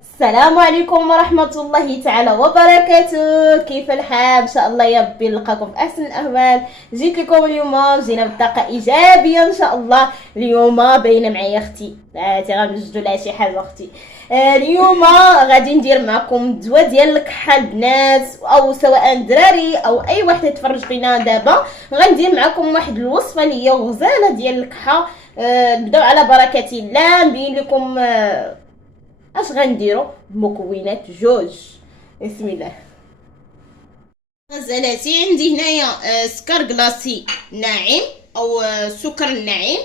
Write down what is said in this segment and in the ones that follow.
السلام عليكم ورحمة الله تعالى وبركاته. كيف الحال؟ إن شاء الله يا ربي نلقاكم في أحسن الأحوال. جيت لكم اليوم، جينا بطاقة إيجابية إن شاء الله. اليوم باينة معايا أختي، غنوجدوا لها شي حاجة أختي. اليوم غادي ندير معكم دواء ديال الكحة البنات، أو سواء دراري أو أي واحد يتفرج فينا دابا. غندير معكم واحد الوصفة اللي هي غزالة ديال الكحة. نبداو على بركة الله. نبين لكم اش غنديروا بمكونات جوج. بسم الله. غزالاتي عندي هنايا سكر كلاصي ناعم او سكر الناعم.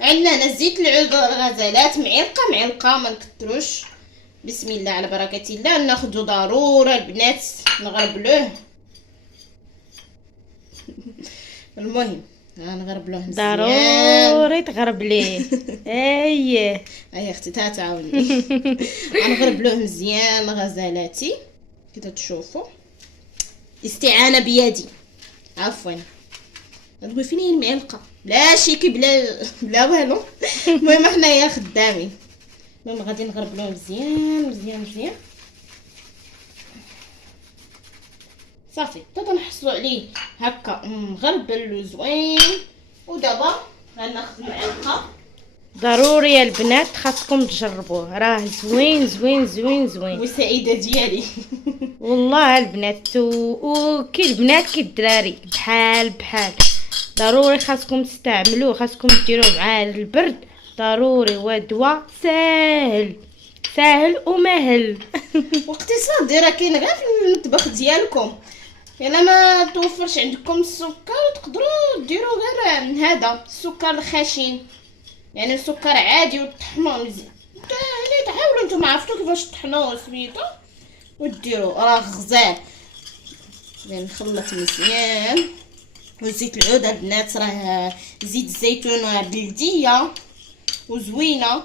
عندنا زيت العود الغزالات معلقه ما نكثروش. بسم الله على بركه الله. ناخذ ضروري البنات نغربلوه. المهم غنغربلوه مزيان، ضروري تغرب ليه. اي اختي تعاوني. غنغربلوه مزيان غزالاتي كده تشوفوا. استعانه بيدي، عفوا. غتقول فين هي المعلقه؟ لا شيكي بلا والو. المهم حنايا خدامين. المهم غادي نغربلوه مزيان مزيان مزيان صافي حتى نحصلوا عليه هكا مغربل وزوين. ودابا غناخذ معلقه. ضروري يا البنات خاصكم تجربوه، راه زوين زوين زوين زوين وسعيده ديالي. والله البنات وكي البنات كي الدراري بحال ضروري خاصكم تستعملوه، خاصكم ديروه مع البرد. ضروري ودواء ساهل ومهل. واقتصادي راه كاين غير في المطبخ ديالكم. الا ما توفرش عندكم السكر تقدروا ديروا غير هذا السكر الخشن، يعني السكر عادي وتطحنوه مزيان. يعني تحاولوا نتوما عرفتوا كيفاش تطحنوه سميتو وديروا، راه غزال. نخلط مزيان. وزيت العود البنات راه زيت الزيتون بلديه وزوينه.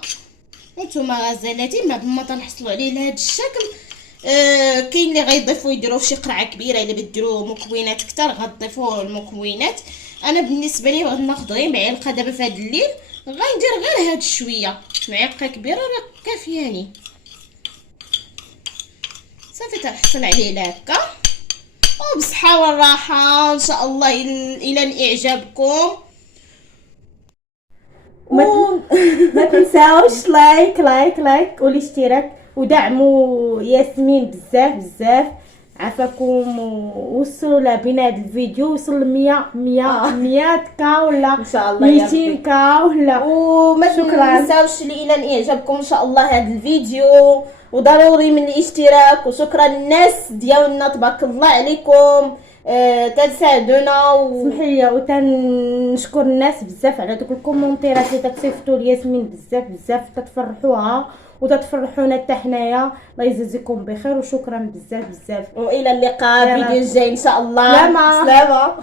وانتوما غزالاتي ما تنحصلوا عليه لهذا الشكل. كاين اللي غيضيفوا يديروه شي قرعه كبيره. الا بتديروا مكونات كتر غتضيفوا المكونات. انا بالنسبه لي غناخذ غير معلقه دابا في هذا الليل. غندير غير هاد شويه، معلقه كبيره راه كافياني صافي. تنحصل عليه لهكا وبصحه والراحه ان شاء الله الى اعجابكم. ما تنساوش لايك والاشتراك، ودعموا ياسمين بزاف. عافاكم ووصلوا لها بنا هذا الفيديو وصل 100 كا ولا ان شاء الله 200 كا ولا. وما تنساوش الى اعجابكم ان شاء الله هذا الفيديو، وضروري من الاشتراك. وشكرا للناس ديالنا تبارك الله عليكم. تساعدونا سمحليا وتنشكر الناس بزاف على دوك الكومونتيرات اللي تتصيفطوا لياسمين بزاف تتفرحوها وتتفرحونا حتى حنايا. الله يجزيكم بخير وشكرا بزاف. والى اللقاء في فيديو جاي ان شاء الله. سلامه.